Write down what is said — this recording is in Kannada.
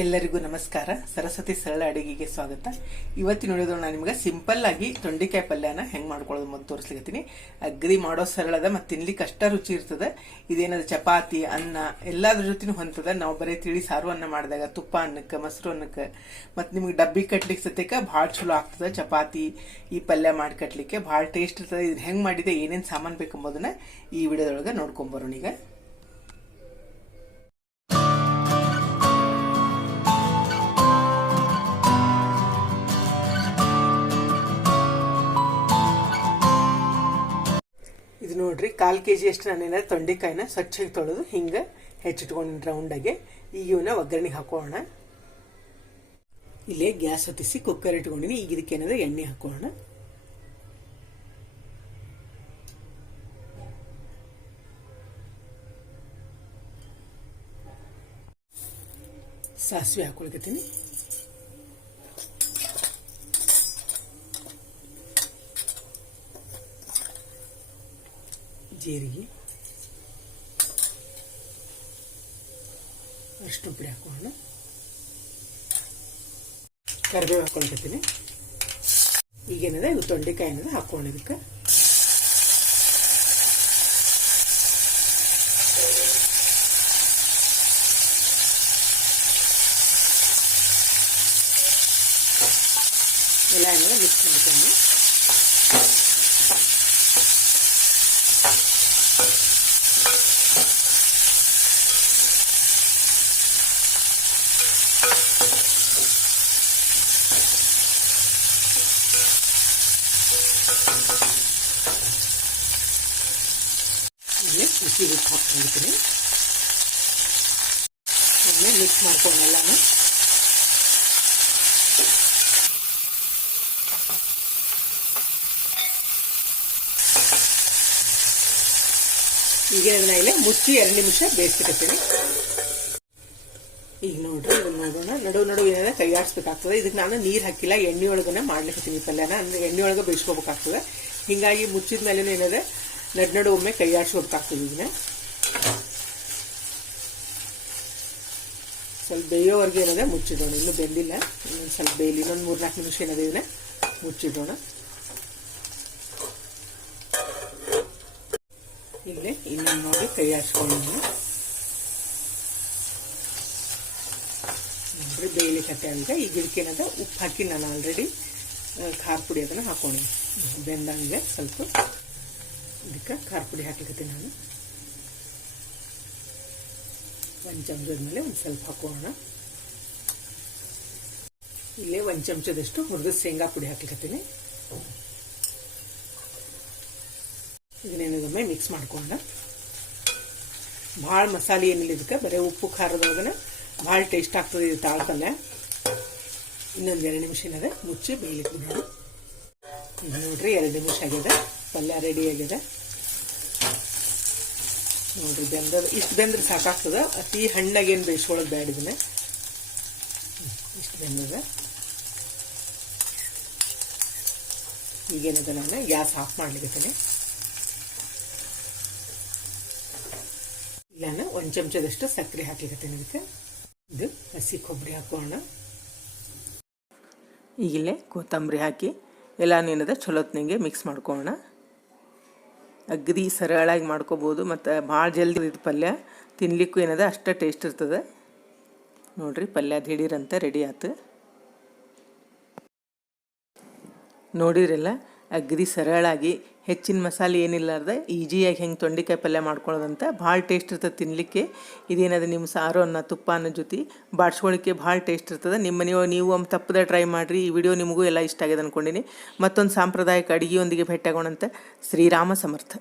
ಎಲ್ಲರಿಗೂ ನಮಸ್ಕಾರ. ಸರಸ್ವತಿ ಸರಳ ಅಡಿಗೆಗೆ ಸ್ವಾಗತ. ಇವತ್ತಿನ ನೋಡಿದ್ರು ನಾನು ನಿಮ್ಗೆ ಸಿಂಪಲ್ ಆಗಿ ತೊಂಡಿಕಾಯಿ ಪಲ್ಯನ ಹೆಂಗ್ ಮಾಡ್ಕೊಳ್ಳೋದು ಮೊದಲು ತೋರಿಸ್ಲಿಕತ್ತೀನಿ. ಅಗ್ರಿ ಮಾಡೋ ಸರಳದ ಮತ್ತೆ ತಿನ್ಲಿಕ್ಕೆ ಅಷ್ಟ ರುಚಿ ಇರ್ತದೆ. ಇದೇನದ ಚಪಾತಿ, ಅನ್ನ, ಎಲ್ಲಾದ್ರ ಜೊತೆನೂ ಹೊಂತದ ನಾವು ಬರೀ ತಿಳಿ ಸಾರು ಅನ್ನ ಮಾಡಿದಾಗ ತುಪ್ಪ ಅನ್ನಕ್ಕೆ, ಮೊಸರು ಅನ್ನಕ್ಕೆ, ಮತ್ತೆ ನಿಮ್ಗೆ ಡಬ್ಬಿ ಕಟ್ಲಿಕ್ಕೆ ಸತ್ಯಕ್ಕೆ ಭಾಳ ಚಲೋ ಆಗ್ತದೆ. ಚಪಾತಿ, ಈ ಪಲ್ಯ ಮಾಡಿ ಕಟ್ಲಿಕ್ಕೆ ಭಾಳ ಟೇಸ್ಟ್ ಇರ್ತದೆ. ಇದು ಹೆಂಗೆ ಮಾಡಿದೆ, ಏನೇನು ಸಾಮಾನು ಬೇಕೆಂಬುದನ್ನ ಈ ವಿಡಿಯೋದೊಳಗೆ ನೋಡ್ಕೊಂಬರೋಣ ಈಗ ನೋಡ್ರಿ, ಕಾಲ್ ಕೆ ಜಿ ಅಷ್ಟು ನಾನೇನ ತೊಂಡೆಕಾಯಿನ ಸ್ವಚ್ಛಗೆ ತೊಳೆದು ಹಿಂಗೆ ಹೆಚ್ಚಿಟ್ಕೊಂಡು ರೌಂಡಾಗೆ ಈಗ ಇವನ್ನ ಒಗ್ಗರಣೆಗೆ ಹಾಕೋಣ. ಇಲ್ಲೇ ಗ್ಯಾಸ್ ಹೊತ್ತಿಸಿ ಕುಕ್ಕರ್ ಇಟ್ಕೊಂಡಿನಿ, ಈಗ ಇದಕ್ಕೆ ಏನಾದ್ರೆ ಎಣ್ಣೆ ಹಾಕೋಣ. ಸಾಸಿವೆ ಹಾಕೊಳ್ಕತ್ತೀನಿ. ಜೀರಿಗೆ ಅಷ್ಟು ಪುಡಿ ಹಾಕೋಣ ಕರಿಬೇವು ಹಾಕೊಳ್ಕತ್ತೀನಿ ಈಗೇನದ ಇದು ತೊಂಡೆಕಾಯಿ ಏನದ ಹಾಕೋಣ ಇದಕ್ಕೆ ಎಲ್ಲ ಏನದ ಮಿಕ್ಸ್ ಮಾಡ್ಕೊಂಡು ಇಲ್ಲಿ ಬಿಸಿ ಉಪ್ಪು ಹಾಕ್ಕೊಂಡಿರ್ತೀನಿ ಒಮ್ಮೆ ಮಿಕ್ಸ್ ಮಾಡ್ಕೊಂಡೆಲ್ಲನೂ ಈಗ ಇದನ್ನ ಇಲ್ಲೇ ಮುಚ್ಚಿ ಎರಡು ನಿಮಿಷ ಬೇಯಿಸ್ಬಿಟ್ಟಿರ್ತೀನಿ. ಈಗ ನೋಡ್ರಿ ನೋಡೋಣ ನಡುವು ನಡುವು ಏನಾದ್ರೆ ಕೈಯಾಡಿಸ್ಬೇಕಾಗ್ತದೆ ಇದಕ್ಕೆ ನಾನು ನೀರು ಹಾಕಿಲ್ಲ ಎಣ್ಣೆ ಒಳಗನ ಮಾಡ್ಲಿಕ್ಕೆ ಪಲ್ಯನ ಅಂದ್ರೆ ಎಣ್ಣೆ ಒಳಗೆ ಬೇಯಿಸ್ಕೋಬೇಕಾಗ್ತದೆ. ಹಿಂಗಾಗಿ ಮುಚ್ಚಿದ ಮೇಲೆ ಏನಾದ್ರೆ ನಡು ನಡು ಒಮ್ಮೆ ಕೈ ಆಡಿಸ್ಕೋಬೇಕಾಗ್ತದೆ ಇದನ್ನ. ಸ್ವಲ್ಪ ಬೇಯೋವರೆಗೆ ಏನದೆ, ಮುಚ್ಚಿಡೋಣ. ಇನ್ನು ಬೆಂದಿಲ್ಲ. ಇನ್ನೊಂದು ಸ್ವಲ್ಪ ಬೇಯಲಿ. ಇನ್ನೊಂದು ಮೂರ್ನಾಲ್ಕು ನಿಮಿಷ ಏನದೆ ಇದನ್ನ, ಮುಚ್ಚಿಡೋಣ. ಇಲ್ಲೇ ಇನ್ನೊಂದು ನೋಡಿ ಕೈ ಬೇಯಲಿ ಕಟ್ಟೆ ಅಂತ ಈಗ ಇದಕ್ಕೇನದ ಉಪ್ಪು ಹಾಕಿ ನಾನು ಆಲ್ರೆಡಿ ಖಾರ ಪುಡಿ ಅದನ್ನು ಹಾಕೊಂಡಿ ಬೆಂದಂಗೆ ಸ್ವಲ್ಪ ಇದಕ್ಕೆ ಖಾರ ಪುಡಿ ಹಾಕ್ಲಿಕತ್ತೀನಿ ನಾನು. ಒಂದು ಚಮಚದ ಮೇಲೆ ಒಂದು ಸ್ವಲ್ಪ ಹಾಕೋಣ. ಇಲ್ಲೇ ಒಂದು ಚಮಚದಷ್ಟು ಹುರಿದ ಶೇಂಗಾ ಪುಡಿ ಹಾಕ್ಲಿಕತ್ತೀನಿ. ಇದನ್ನೇನೊಮ್ಮೆ ಮಿಕ್ಸ್ ಮಾಡ್ಕೊಂಡ ಭಾಳ ಮಸಾಲೆ ಏನಿಲ್ಲ ಇದಕ್ಕೆ, ಬರೀ ಉಪ್ಪು ಖಾರದೊಳಗನ ಭಾಳ ಟೇಸ್ಟ್ ಆಗ್ತದೆ ಇದು ತಾಳ ಪಲ್ಯ ಇನ್ನೊಂದು ಎರಡು ನಿಮಿಷ ಏನಿದೆ ಮುಚ್ಚಿ ಬೇಯಲಿಕ್ಕೆ ಬಿಡೋಣ. ನೋಡ್ರಿ, ಎರಡು ನಿಮಿಷ ಆಗಿದೆ. ಪಲ್ಯ ರೆಡಿ ಆಗಿದೆ. ನೋಡ್ರಿ ಬೆಂದ ಇಷ್ಟು ಬೆಂದ್ರೆ ಸಾಕಾಗ್ತದೆ. ಅತಿ ಹಣ್ಣಾಗೇನು ಬೇಯಿಸ್ಕೊಳ್ಳೋದು ಬೇಡ ಇದನ್ನೇ. ಇಷ್ಟು ಬೆಂದದ. ಈಗೇನದ ನಾನು, ಗ್ಯಾಸ್ ಆಫ್ ಮಾಡ್ಲಿಕ್ಕೆ ಇಲ್ಲ ಒಂದು ಚಮಚದಷ್ಟು ಸಕ್ಕರೆ ಹಾಕ್ಲಿಕ್ಕೆ ಇದಕ್ಕೆ. ಇದು ಹಸಿ ಕೊಬ್ಬರಿ ಹಾಕೋಣ. ಈಗಲೇ ಕೊತ್ತಂಬರಿ ಹಾಕಿ ಎಲ್ಲ ಏನದ ಚಲೋತ್ನಂಗೆ ಮಿಕ್ಸ್ ಮಾಡ್ಕೋಣ. ಅಗ್ದಿ ಸರಳಾಗಿ ಮಾಡ್ಕೋಬೋದು, ಮತ್ತು ಭಾಳ ಜಲ್ದಿ ಇದು ಪಲ್ಯ ತಿನ್ಲಿಕ್ಕೂ ಏನದ ಅಷ್ಟೇ ಟೇಸ್ಟ್ ಇರ್ತದೆ. ನೋಡ್ರಿ ಪಲ್ಯ ದಿಢೀರಂತ ರೆಡಿ ಆಯ್ತು ನೋಡಿರಲ್ಲ ಅಗ್ದಿ ಸರಳಾಗಿ ಹೆಚ್ಚಿನ ಮಸಾಲೆ ಏನಿಲ್ಲಾರ್ದೆ ಈಜಿಯಾಗಿ ಹೆಂಗೆ ತೊಂಡೆಕಾಯಿ ಪಲ್ಯ ಮಾಡ್ಕೊಳ್ಳೋದಂತ ಭಾಳ ಟೇಸ್ಟ್ ಇರ್ತದೆ ತಿನ್ನಲಿಕ್ಕೆ ಇದೇನದು ನಿಮ್ಮ ಸಾರು ಅನ್ನ ತುಪ್ಪ ಅನ್ನೋ ಜೊತೆ ಬಾಡ್ಸ್ಕೊಳ್ಳಿಕ್ಕೆ ಭಾಳ ಟೇಸ್ಟ್ ಇರ್ತದೆ. ನಿಮ್ಮ ನೀವು ನೀವು ಒಮ್ಮೆ ತಪ್ಪದೆ ಟ್ರೈ ಮಾಡಿರಿ. ಈ ವಿಡಿಯೋ ನಿಮಗೂ ಎಲ್ಲ ಇಷ್ಟ ಆಗಿದೆ ಅಂದ್ಕೊಂಡಿನಿ ಮತ್ತೊಂದು ಸಾಂಪ್ರದಾಯಿಕ ಅಡುಗೆಯೊಂದಿಗೆ ಭೇಟಿಯಾಗೋಣಂತೆ ಶ್ರೀರಾಮ ಸಮರ್ಥ.